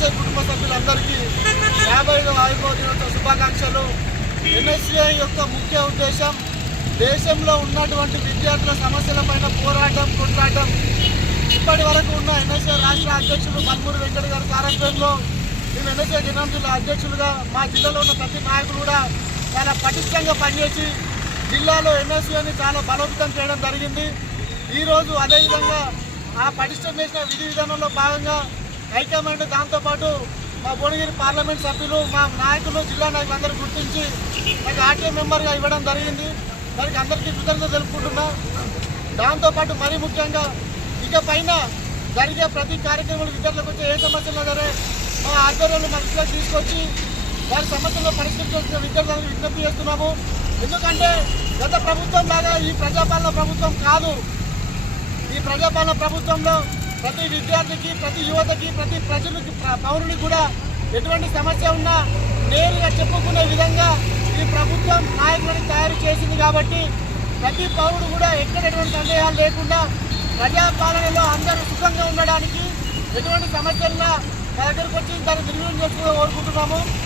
NSI కుటుంబ సభ్యులందరికీ 50వ ఆవిర్భావ దినోత్సవ శుభాకాంక్షలు. ఎన్ఎస్ఐ యొక్క ముఖ్య ఉద్దేశం దేశంలో ఉన్నటువంటి విద్యార్థుల సమస్యలపైన పోరాటం, కొట్లాటం. ఇప్పటి వరకు ఉన్న ఎన్ఎస్ఐ రాష్ట్ర అధ్యక్షులు మల్మూరి వెంకట గారి సారథ్యంలో మేము ఎన్ఎస్ఐ జనం జిల్లా అధ్యక్షులుగా మా జిల్లాలో ఉన్న ప్రతి నాయకులు కూడా చాలా పటిష్టంగా పనిచేసి జిల్లాలో ఎన్ఎస్ఐని చాలా బలోపేతం చేయడం జరిగింది. ఈరోజు అదేవిధంగా ఆ పటిష్టం చేసిన విధి విధానంలో భాగంగా హైకమాండ్ దాంతోపాటు మా భువనగిరి పార్లమెంట్ సభ్యులు, మా నాయకులు, జిల్లా నాయకులు అందరూ గుర్తించి నాకు ఆర్టీఏ మెంబర్గా ఇవ్వడం జరిగింది. దానికి అందరికీ కృతజ్ఞతలు తెలుపుకుంటున్నా. దాంతోపాటు మరీ ముఖ్యంగా ఇక పైన జరిగే ప్రతి కార్యక్రమాలు విద్యార్థులకు వచ్చే ఏ సమస్యలు సరే మా ఆధ్వర్యంలో మనసులోకి తీసుకొచ్చి వారి సమస్యలను పరిష్కరించాల్సిన విద్యార్థులకు విజ్ఞప్తి చేస్తున్నాము. ఎందుకంటే గత ప్రభుత్వం లాగా ఈ ప్రజాపాలన ప్రభుత్వం కాదు. ఈ ప్రజాపాలన ప్రభుత్వంలో ప్రతి విద్యార్థికి, ప్రతి యువతకి, ప్రతి ప్రజలకి, పౌరునికి కూడా ఎటువంటి సమస్య ఉన్నా నేరుగా చెప్పుకునే విధంగా ఈ ప్రభుత్వం నాయకులను తయారు చేసింది. కాబట్టి ప్రతి పౌరుడు కూడా ఎక్కడ ఎటువంటి సందేహాలు లేకుండా ప్రజాపాలనలో అందరూ సుఖంగా ఉండడానికి ఎటువంటి సమస్యలున్నా మా దగ్గరకు వచ్చి దాన్ని నిర్వహణ చేసుకోవాలని కోరుకుంటున్నాము.